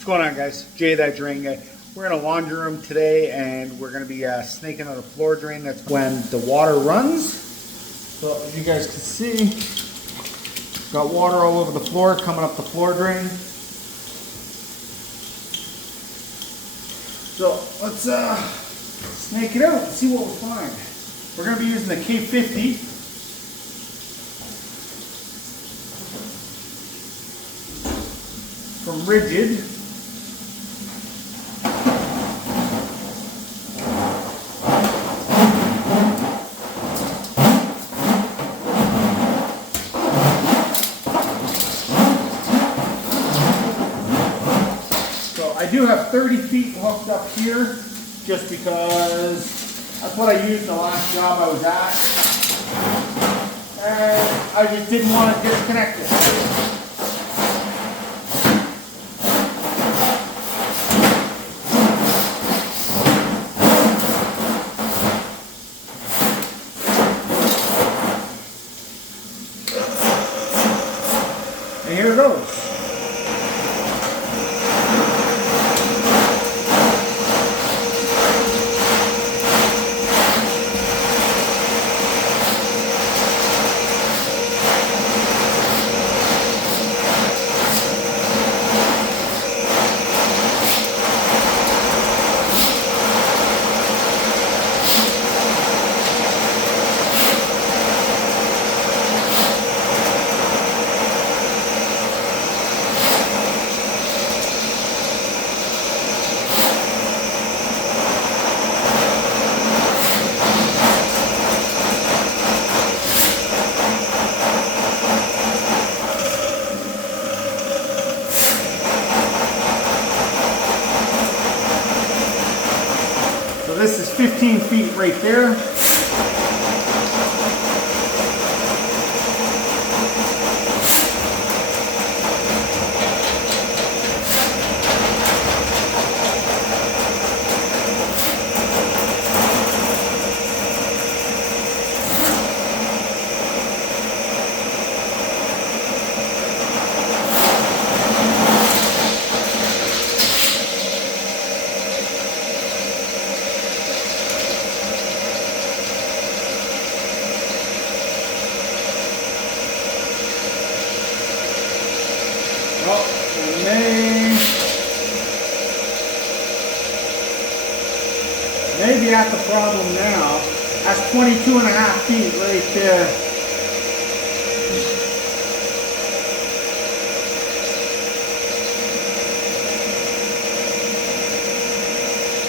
What's going on, guys? Jay, that drain guy. We're in a laundry room today, and we're going to be snaking out a floor drain. That's when the water runs. So as you guys can see, got water all over the floor coming up the floor drain. So let's snake it out and see what we find. We're going to be using the K50. From Rigid. I do have 30 feet hooked up here just because that's what I used the last job I was at, and I just didn't want to disconnect it. And here it goes. This is 15 feet right there. Maybe at the problem now. That's 22 and a half feet right there.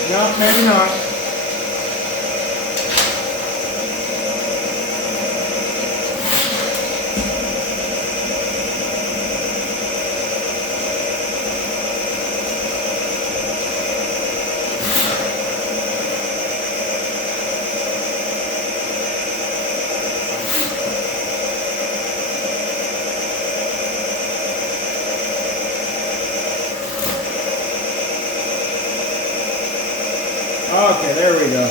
No, maybe not. Okay, there we go.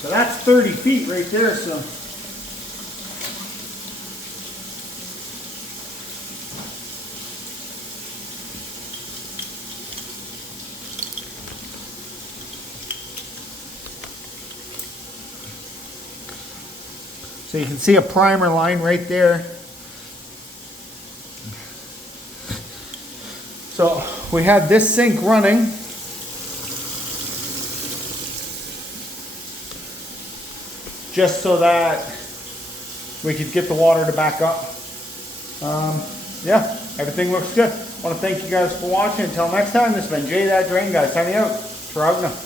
So that's 30 feet right there, so. So you can see a primer line right there. So we had this sink running. Just so that we could get the water to back up. Yeah, everything looks good. I want to thank you guys for watching. Until next time, this has been Jay That Drain Guy signing out. Trogna.